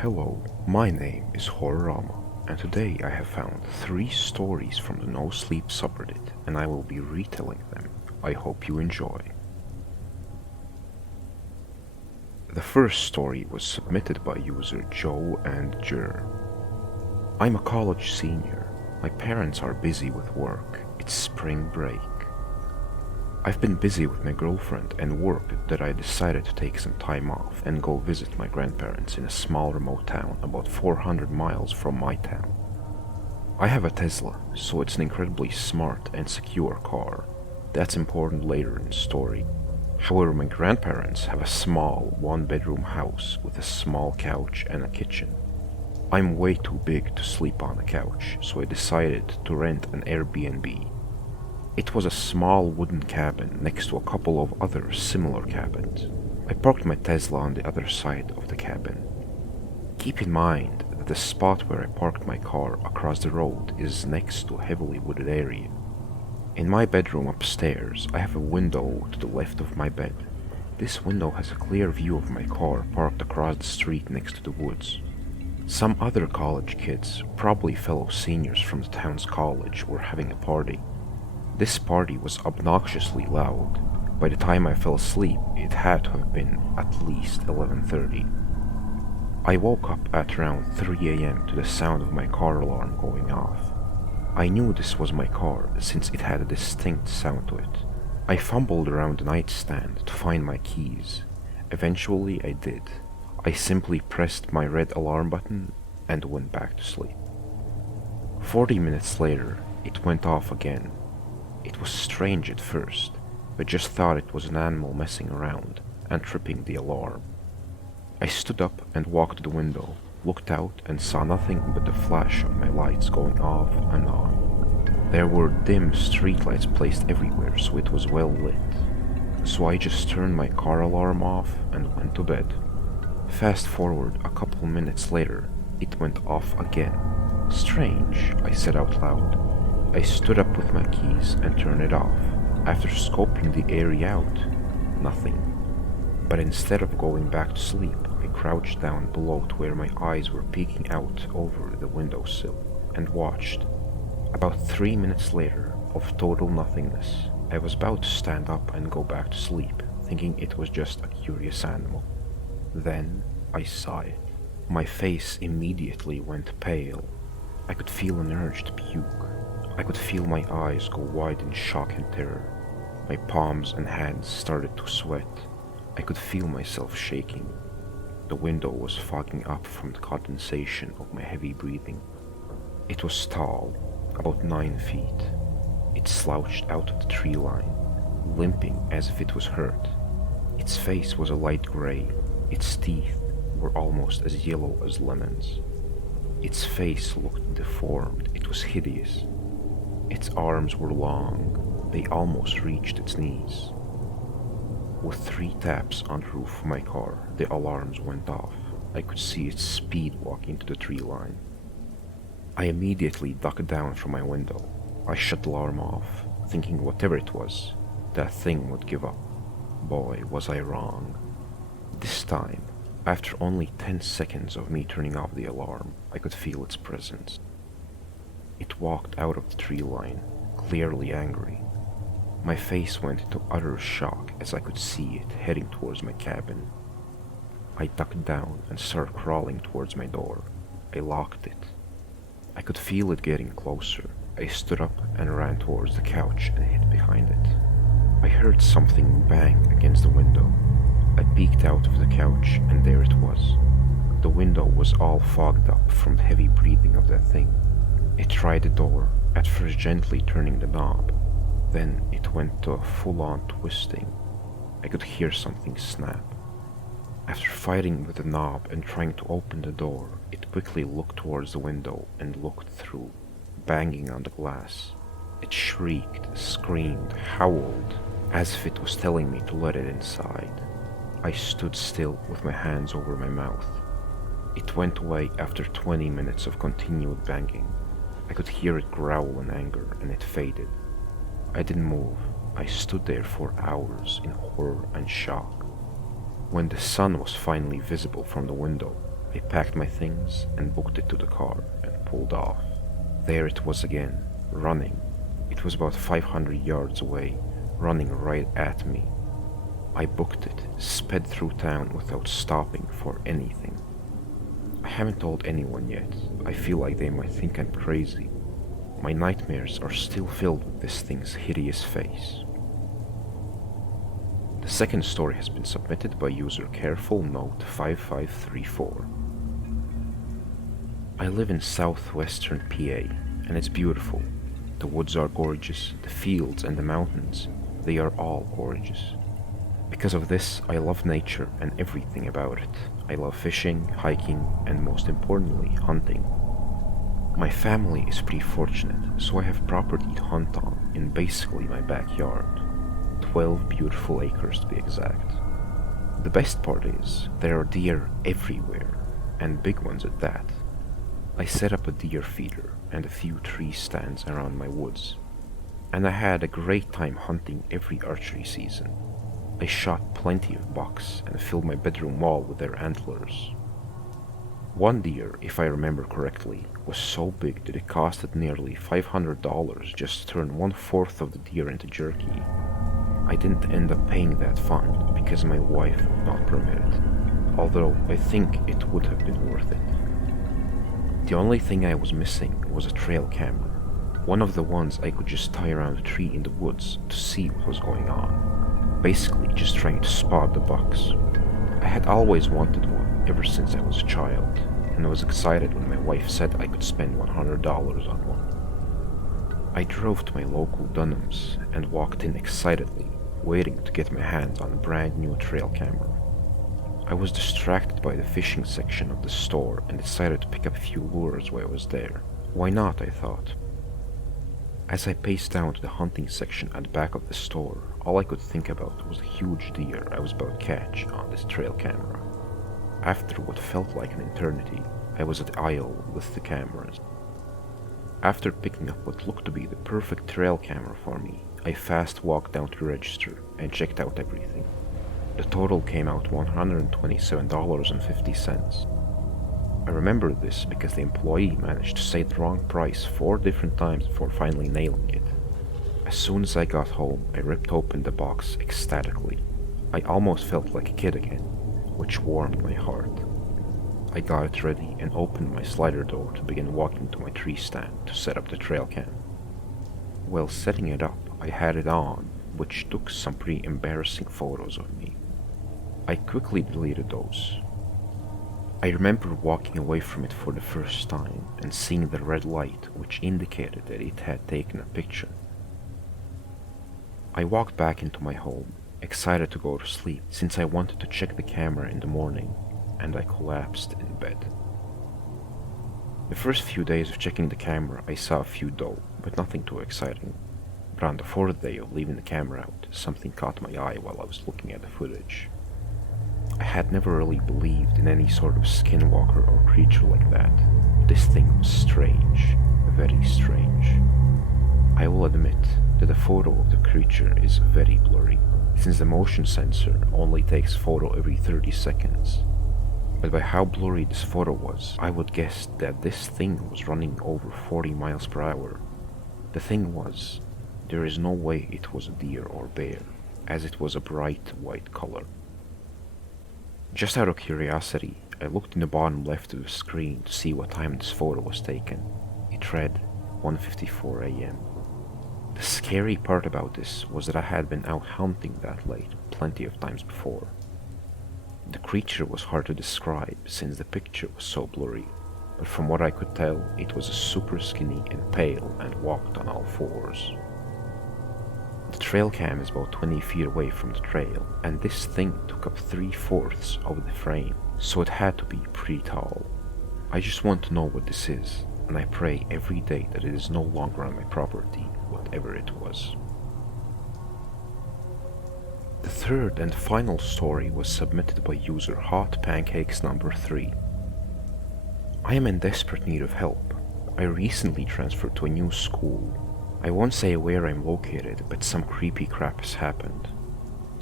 Hello, my name is Horrorama, and today I have found 3 stories from the nosleep subreddit, and I will be retelling them. I hope you enjoy. The first story was submitted by user Joe and Jer. I'm a college senior. My parents are busy with work. It's spring break. I've been busy with my girlfriend and work that I decided to take some time off and go visit my grandparents in a small remote town about 400 miles from my town. I have a Tesla, so it's an incredibly smart and secure car. That's important later in the story. However, my grandparents have a small one-bedroom house with a small couch and a kitchen. I'm way too big to sleep on the couch, so I decided to rent an Airbnb. It was a small wooden cabin next to a couple of other similar cabins. I parked my Tesla on the other side of the cabin. Keep in mind that the spot where I parked my car across the road is next to a heavily wooded area. In my bedroom upstairs, I have a window to the left of my bed. This window has a clear view of my car parked across the street next to the woods. Some other college kids, probably fellow seniors from the town's college, were having a party. This party was obnoxiously loud. By the time I fell asleep, it had to have been at least 11:30. I woke up at around 3 a.m. to the sound of my car alarm going off. I knew this was my car since it had a distinct sound to it. I fumbled around the nightstand to find my keys. Eventually I did. I simply pressed my red alarm button and went back to sleep. 40 minutes later, it went off again. It was strange at first, but just thought it was an animal messing around and tripping the alarm. I stood up and walked to the window, looked out and saw nothing but the flash of my lights going off and on. There were dim streetlights placed everywhere, so it was well lit. So I just turned my car alarm off and went to bed. Fast forward a couple minutes later, it went off again. Strange, I said out loud. I stood up with my keys and turned it off. After scoping the area out, nothing. But instead of going back to sleep, I crouched down below to where my eyes were peeking out over the windowsill and watched. About 3 minutes later, of total nothingness, I was about to stand up and go back to sleep, thinking it was just a curious animal. Then I saw it. My face immediately went pale. I could feel an urge to puke. I could feel my eyes go wide in shock and terror. My palms and hands started to sweat. I could feel myself shaking. The window was fogging up from the condensation of my heavy breathing. It was tall, about 9 feet. It slouched out of the tree line, limping as if it was hurt. Its face was a light gray. Its teeth were almost as yellow as lemons. Its face looked deformed. It was hideous. Its arms were long. They almost reached its knees. With 3 taps on the roof of my car, the alarms went off. I could see its speed walk into the tree line. I immediately ducked down from my window. I shut the alarm off, thinking whatever it was, that thing would give up. Boy, was I wrong. This time, after only 10 seconds of me turning off the alarm, I could feel its presence. It walked out of the tree line, clearly angry. My face went into utter shock as I could see it heading towards my cabin. I ducked down and started crawling towards my door. I locked it. I could feel it getting closer. I stood up and ran towards the couch and hid behind it. I heard something bang against the window. I peeked out of the couch and there it was. The window was all fogged up from the heavy breathing of that thing. It tried the door, at first gently turning the knob. Then it went to a full-on twisting. I could hear something snap. After fighting with the knob and trying to open the door, it quickly looked towards the window and looked through, banging on the glass. It shrieked, screamed, howled, as if it was telling me to let it inside. I stood still with my hands over my mouth. It went away after 20 minutes of continued banging. I could hear it growl in anger and it faded. I didn't move. I stood there for hours in horror and shock. When the sun was finally visible from the window, I packed my things and booked it to the car and pulled off. There it was again, running. It was about 500 yards away, running right at me. I booked it, sped through town without stopping for anything. I haven't told anyone yet. I feel like they might think I'm crazy. My nightmares are still filled with this thing's hideous face. The second story has been submitted by user Careful Note 5534. I live in southwestern PA, and it's beautiful. The woods are gorgeous, the fields and the mountains, they are all gorgeous. Because of this, I love nature and everything about it. I love fishing, hiking, and most importantly, hunting. My family is pretty fortunate, so I have property to hunt on in basically my backyard. 12 beautiful acres to be exact. The best part is, there are deer everywhere, and big ones at that. I set up a deer feeder and a few tree stands around my woods, and I had a great time hunting every archery season. I shot plenty of bucks and filled my bedroom wall with their antlers. One deer, if I remember correctly, was so big that it costed nearly $500 just to turn 1/4 of the deer into jerky. I didn't end up paying that fund because my wife would not permit it, although I think it would have been worth it. The only thing I was missing was a trail camera, one of the ones I could just tie around a tree in the woods to see what was going on, basically just trying to spot the bucks. I had always wanted one ever since I was a child, and I was excited when my wife said I could spend $100 on one. I drove to my local Dunham's and walked in excitedly, waiting to get my hands on a brand new trail camera. I was distracted by the fishing section of the store and decided to pick up a few lures while I was there. Why not, I thought. As I paced down to the hunting section at the back of the store, all I could think about was the huge deer I was about to catch on this trail camera. After what felt like an eternity, I was at the aisle with the cameras. After picking up what looked to be the perfect trail camera for me, I fast walked down to the register and checked out everything. The total came out $127.50. I remember this because the employee managed to say the wrong price 4 different times before finally nailing it. As soon as I got home, I ripped open the box ecstatically. I almost felt like a kid again, which warmed my heart. I got it ready and opened my slider door to begin walking to my tree stand to set up the trail cam. While setting it up, I had it on, which took some pretty embarrassing photos of me. I quickly deleted those. I remember walking away from it for the first time and seeing the red light which indicated that it had taken a picture. I walked back into my home, excited to go to sleep since I wanted to check the camera in the morning, and I collapsed in bed. The first few days of checking the camera I saw a few doe, but nothing too exciting. But on the 4th day of leaving the camera out, something caught my eye while I was looking at the footage. I had never really believed in any sort of skinwalker or creature like that. This thing was strange, very strange. I will admit that the photo of the creature is very blurry, since the motion sensor only takes photo every 30 seconds. But by how blurry this photo was, I would guess that this thing was running over 40 miles per hour. The thing was, there is no way it was a deer or bear, as it was a bright white color. Just out of curiosity, I looked in the bottom left of the screen to see what time this photo was taken. It read 1:54 a.m. The scary part about this was that I had been out hunting that late plenty of times before. The creature was hard to describe since the picture was so blurry, but from what I could tell, it was super skinny and pale and walked on all fours. The trail cam is about 20 feet away from the trail, and this thing took up 3/4 of the frame, so it had to be pretty tall. I just want to know what this is, and I pray every day that it is no longer on my property, whatever it was. The third and final story was submitted by user Hot Pancakes number 3. I am in desperate need of help. I recently transferred to a new school. I won't say where I'm located, but some creepy crap has happened.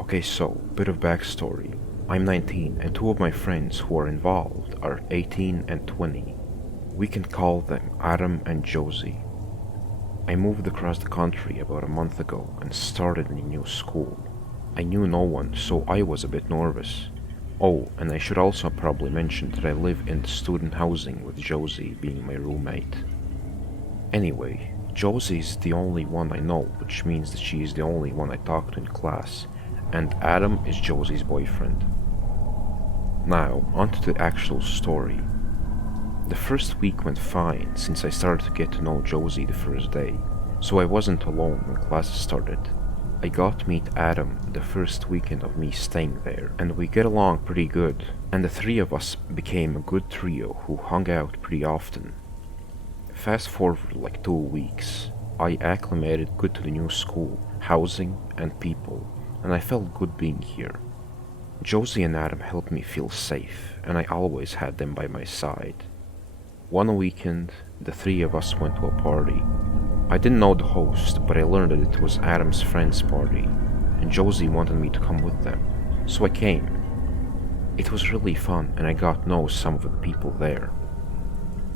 Okay, so, bit of backstory. I'm 19 and two of my friends who are involved are 18 and 20. We can call them Adam and Josie. I moved across the country about a month ago and started in a new school. I knew no one, so I was a bit nervous. Oh, and I should also probably mention that I live in the student housing with Josie being my roommate. Anyway, Josie's the only one I know, which means that she is the only one I talk to in class, and Adam is Josie's boyfriend. Now, onto the actual story. The first week went fine since I started to get to know Josie the first day, so I wasn't alone when classes started. I got to meet Adam the first weekend of me staying there, and we get along pretty good, and the three of us became a good trio who hung out pretty often. Fast forward like 2 weeks, I acclimated good to the new school, housing, and people, and I felt good being here. Josie and Adam helped me feel safe, and I always had them by my side. One weekend, the three of us went to a party. I didn't know the host, but I learned that it was Adam's friend's party, and Josie wanted me to come with them, so I came. It was really fun, and I got to know some of the people there.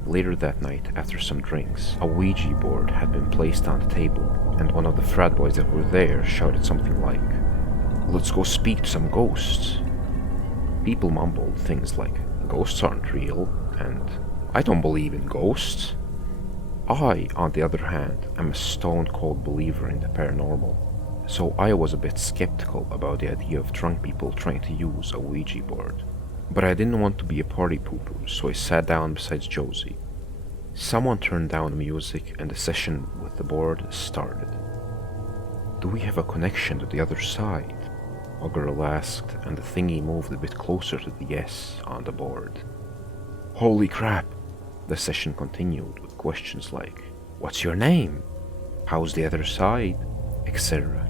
Later that night, after some drinks, a Ouija board had been placed on the table, and one of the frat boys that were there shouted something like, "Let's go speak to some ghosts." People mumbled things like, "Ghosts aren't real," and "I don't believe in ghosts." I, on the other hand, am a stone-cold believer in the paranormal, so I was a bit skeptical about the idea of drunk people trying to use a Ouija board. But I didn't want to be a party pooper, so I sat down beside Josie. Someone turned down the music and the session with the board started. "Do we have a connection to the other side?" a girl asked, and the thingy moved a bit closer to the yes on the board. "Holy crap!" The session continued with questions like, "What's your name? How's the other side?" etc.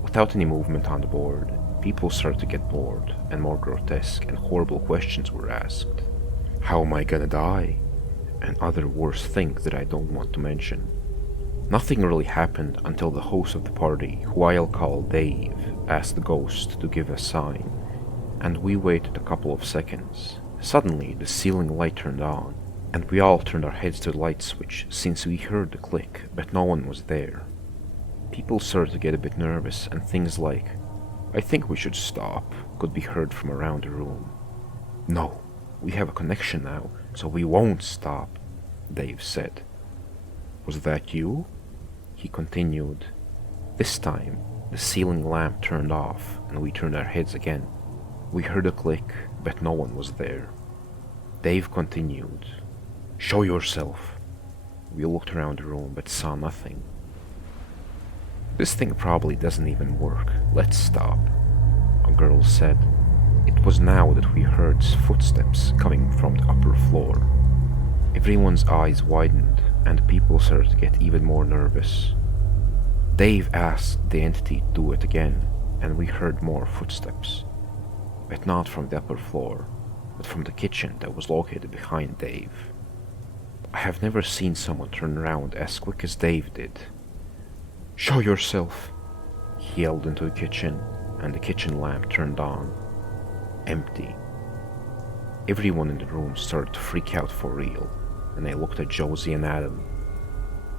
Without any movement on the board, people started to get bored, and more grotesque and horrible questions were asked. How am I gonna die? And other worse things that I don't want to mention. Nothing really happened until the host of the party, who I'll call Dave, asked the ghost to give a sign, and we waited a couple of seconds. Suddenly, the ceiling light turned on, and we all turned our heads to the light switch since we heard the click, but no one was there. People started to get a bit nervous, and things like, "I think we should stop," could be heard from around the room. "No, we have a connection now, so we won't stop," Dave said. "Was that you?" He continued. This time, the ceiling lamp turned off, and we turned our heads again. We heard a click, but no one was there. Dave continued. "Show yourself." We looked around the room, but saw nothing. "This thing probably doesn't even work. Let's stop," a girl said. It was now that we heard footsteps coming from the upper floor. Everyone's eyes widened, and people started to get even more nervous. Dave asked the entity to do it again, and we heard more footsteps. But not from the upper floor, but from the kitchen that was located behind Dave. I have never seen someone turn around as quick as Dave did. "Show yourself!" He yelled into the kitchen, and the kitchen lamp turned on. Empty. Everyone in the room started to freak out for real, and I looked at Josie and Adam.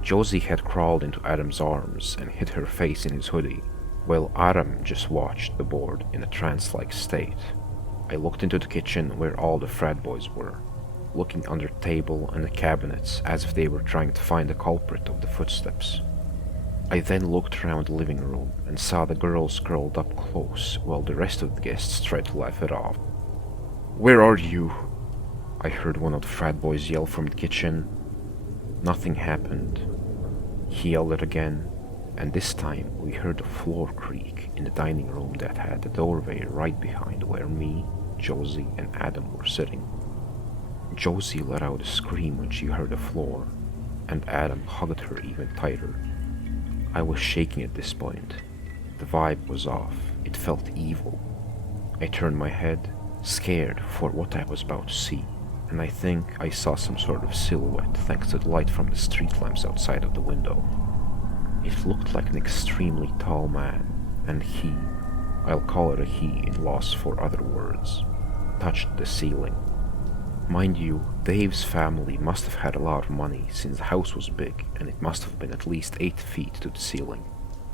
Josie had crawled into Adam's arms and hid her face in his hoodie, while Adam just watched the board in a trance-like state. I looked into the kitchen where all the frat boys were, looking under the table and the cabinets as if they were trying to find the culprit of the footsteps. I then looked around the living room and saw the girls curled up close while the rest of the guests tried to laugh it off. "Where are you?" I heard one of the frat boys yell from the kitchen. Nothing happened. He yelled it again, and this time we heard the floor creak in the dining room that had the doorway right behind where me, Josie, and Adam were sitting. Josie let out a scream when she heard the floor, and Adam hugged her even tighter. I was shaking at this point. The vibe was off. It felt evil. I turned my head, scared for what I was about to see, and I think I saw some sort of silhouette thanks to the light from the street lamps outside of the window. It looked like an extremely tall man, and he I'll call it a he in loss for other words, touched the ceiling. Mind you, Dave's family must have had a lot of money since the house was big and it must have been at least 8 feet to the ceiling.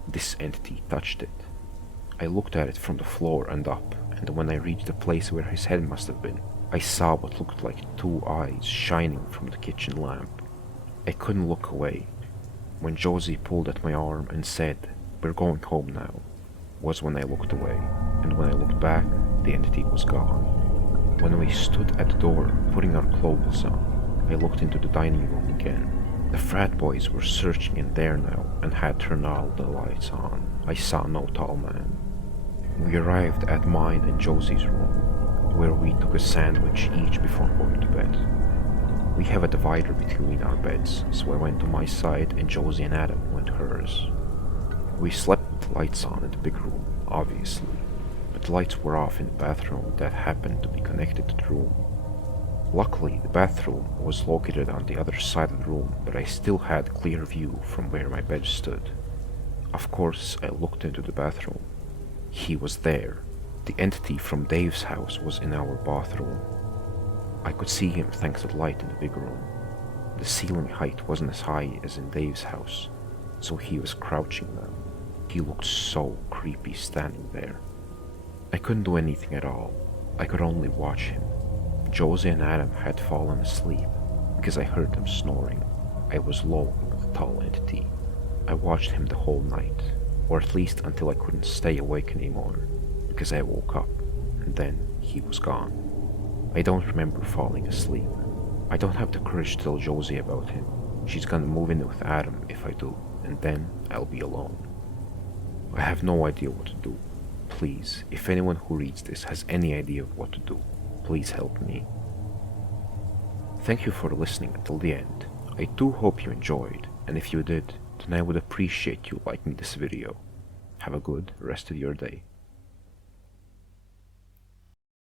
This entity touched it. I looked at it from the floor and up, and when I reached the place where his head must have been, I saw what looked like 2 eyes shining from the kitchen lamp. I couldn't look away. When Josie pulled at my arm and said, "We're going home now," was when I looked away, and when I looked back, the entity was gone. When we stood at the door, putting our clothes on, I looked into the dining room again. The frat boys were searching in there now and had turned all the lights on. I saw no tall man. We arrived at mine and Josie's room, where we took a sandwich each before going to bed. We have a divider between our beds, so I went to my side and Josie and Adam went to hers. We slept with the lights on in the big room, obviously, but the lights were off in the bathroom that happened to be connected to the room. Luckily, the bathroom was located on the other side of the room, but I still had clear view from where my bed stood. Of course, I looked into the bathroom. He was there. The entity from Dave's house was in our bathroom. I could see him thanks to the light in the big room. The ceiling height wasn't as high as in Dave's house, so he was crouching now. He looked so creepy standing there. I couldn't do anything at all. I could only watch him. Josie and Adam had fallen asleep because I heard them snoring. I was alone with the tall entity. I watched him the whole night, or at least until I couldn't stay awake anymore, because I woke up, and then he was gone. I don't remember falling asleep. I don't have the courage to tell Josie about him. She's gonna move in with Adam if I do, and then I'll be alone. I have no idea what to do. Please, if anyone who reads this has any idea of what to do, please help me. Thank you for listening until the end. I do hope you enjoyed, and if you did, then I would appreciate you liking this video. Have a good rest of your day.